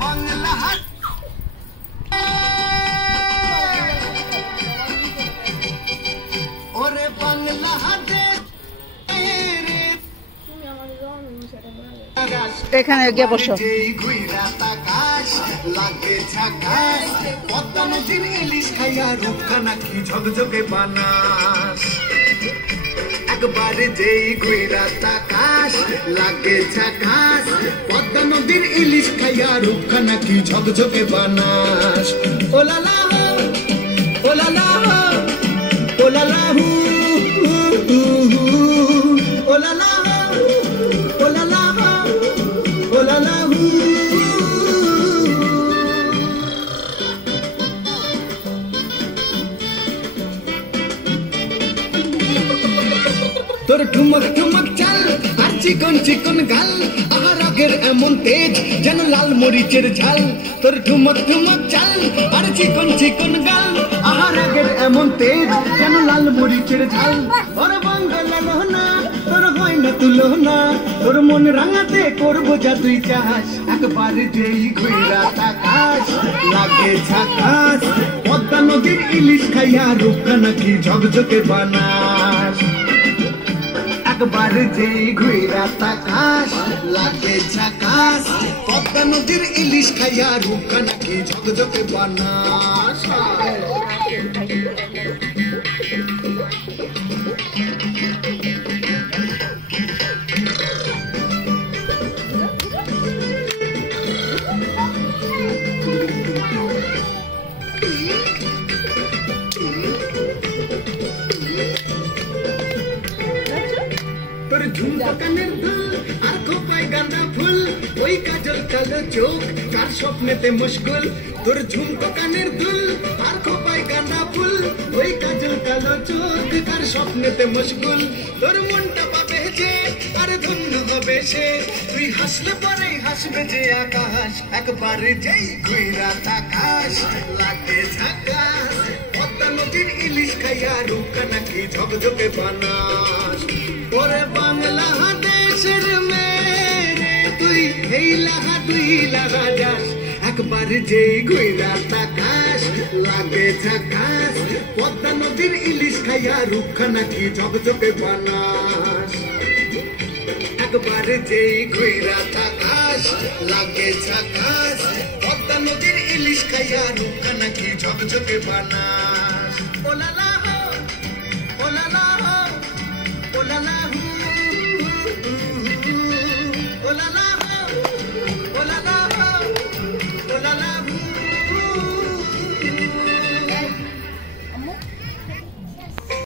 বাংলা হাট ওরে বাংলা হাটে এখানে গিয়ে বসো। লাগে ঝাকাস পদ্মা নদীর ইলিশ খাইয়া রূপখানা কি ঝকঝকে বানাস একবারে যেই ঘুইরা তাকাস লাগে ঝাকাস পদ্মা নদীর ইলিশ খাইয়া রূপখানা কি ঝকঝকে বানাস ওলালা ওলালা ওলালা হু ওলালা ওলালা ওলালা হু তোর ঠুমক ঠুমক চাল আর চিকন চিকন গাল আহার আগের এমন তেজ যেন লাল মরিচের ঝাল তোর ঠুমক ঠুমক চাল আর চিকন চিকন গাল আহার আগের এমন তেজ যেন লাল মরিচের ঝাল ওর বাংলা লোহনা তোর হয় না তুলনা তোর মন রাঙাতে করবো যা তুই চাস একবার যেই ঘুইরা তাকাস লাগে ঝাকাস পদ্মা নদীর ইলিশ খাইয়া রূপখানা কি ঝকঝকে বানাস একবার যেই ঘুইরা তাকাস লাগে ঝাকাস পদ্মা নদীর ইলিশ খাইয়া রূপখানা কি ঝকঝকে বানাস তোর ঝুমকা কানের দুল আর খোপায় গাঁদা ফুল ওই কাজল কালো চোখ কার স্বপ্নেতে মুশকুল তোর ঝুমকা কানের দুল আর খোপায় গাঁদা ফুল ওই কাজল কালো চোখ কার স্বপ্নেতে মুশকুল তোর মনটা পাবে যে আর ধন্য হবে সে তুই হাসলে পরে হাসবে যে আকাশ একবার যেই ঘুইরা তাকাস লাগে ঝাকাস পদ্মা নদীর ইলিশ খাইয়া রূপখানা কি ঝকঝকে বানাস ওরে বাংলা দেশের মেরে তুই এই লাগা তুই লাগা যাস একবার যেই ঘুইরা তাকাস লাগে ঝাকাস পদ্মা নদীর ইলিশ খাইয়া রূপখানা কি ঝকঝকে বানাস একবার যেই ঘুইরা তাকাস লাগে ঝাকাস পদ্মা নদীর ইলিশ খাইয়া রূপখানা কি ঝকঝকে বানাস ওলালা হো ওলালা হো ওলালা